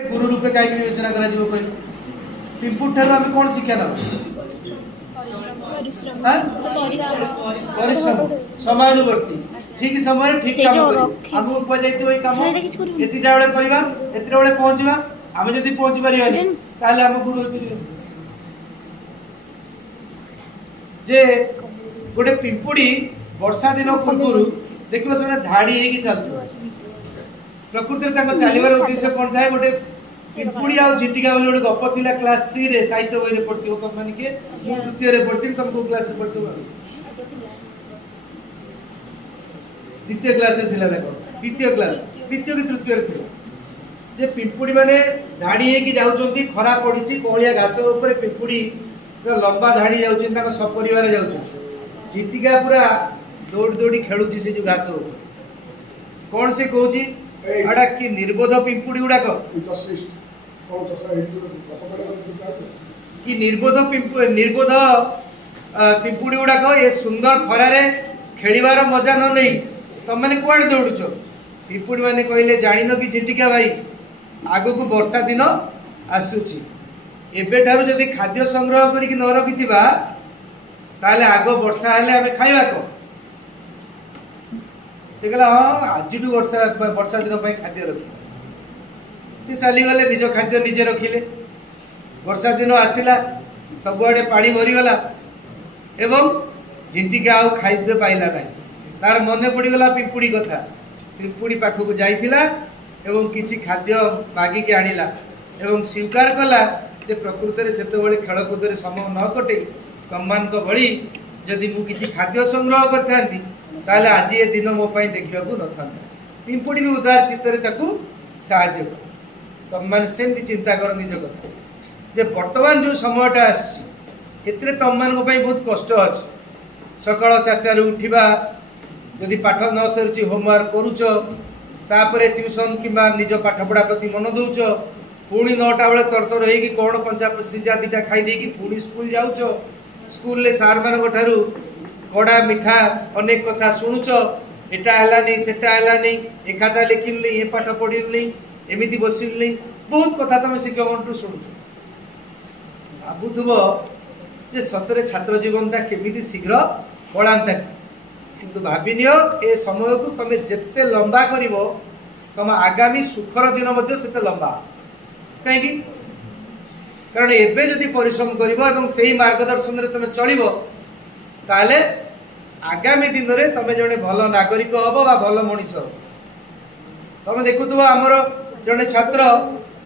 गुरु रूपे कहीं विवेचना करा पिंपुट ठार आम कौन शिक्षा ना परिश्रम समयानुवर्ती ठीक समय ठीक काम आगू जाइए कम एतिटा बेले करवा एतिटा बेले पहुँचवा आम जब पहुँची पारे आम गुरु जे गोटे पिंपुड़ी वर्षा दिन पूर्व देखो से धाड़ी चलते प्रकृति चलवर उद्देश्य कौन था गोटे पिंपुड़ी आ झिंटिका बोली गोटे गप थी क्लास 3 रे साहित्य बही पढ़ती तुम मैंने किए तृतीय रे पढ़ती तुम को क्लास पढ़ती द्वितीय क्लास रे थिला देखो द्वितीय क्लास द्वितीय कि तृतीय रे थिला जे पिंपुड़ी माने धाड़ी हेकी जाउचंती खरा पड़ीची कोहलिया घास ऊपर पिंपुड़ी लंबा धाड़ी जाउची ताका सपरिवार जाउची झिंटिका पूरा दौड़ दौड़ी खेलुची से जो घास ऊपर कौन से कहूची एडा कि निर्बोध पिंपुड़ी गुड़ाक कि निर्बोध पिंपुड़ी गुड़ाक ये सुंदर खरारे खेलिबार मजा न नहीं तुम मैंने कुआड़े दौड़ुच पिंपुड़ी मैंने कहले जानिन कि झिंटिका भाई आगो को वर्षा दिन आसुची एबे ठारू जदि खाद्य संग्रह करिक न रखिथिबा ताले आगो वर्षा हेले आमे खाइबा को से कहला हाँ आज वर्षा दिन खाद्य रखी सी चली गले निज खाद्य निजे रखिले वर्षा दिन आसला सबुआड़े पानी भरीगला एवं झिंटिका आउ खाद्य पाइला ना तार मन पड़गला पिंपुड़ी कथा पिंपुड़ी पाखक जाइथिला एवं किछि खाद्य मागिक आनिला एवं स्वीकार कला जे प्रकृति से खेलकूद समय न कटे कमान भली जदि मु किछि खाद्य संग्रह करथांती ताले आज ये दिन मो पाई देखा न था पिंपुड़ी भी उदार चित्त साहाଯ୍य तुम मैंने सेमती चिंता कर निज कथा जे वर्तमान जो समयटा आसते तुम मान बहुत कष्ट अच्छे सकाल 4टार उठा जदि पाठ न सरी होमवर्क करुच ट्यूशन कि निज पाठपढ़ा प्रति मन दौच पुणी 9टा बेले तरतर हो कौन कंचा सिंजा 2टा खाई पुणी स्कूल जाऊच स्कूल ले सार मान कड़ा मिठा अनेक कथा शुणुच एटा हलानी सेटा हलानी ए खाता लिखिल नहीं ए पाठ पढ़िल नहीं एमिति बसिल नहीं बहुत कथा तुम शिक्षक शुणुच भावुव जे सतरे छात्र जीवनटा केमिति शीघ्र पलांता किंतु भाविनी ए समय को तुम जिते लंबा कर तुम आगामी सुखर दिन से लंबा कहीं कारण एबे जदि परिश्रम कर मार्गदर्शन तुम चलो ताले आगामी दिन में तुम जड़े भल नागरिक हम भल मनीष तुम देखुव आमर जड़े छात्र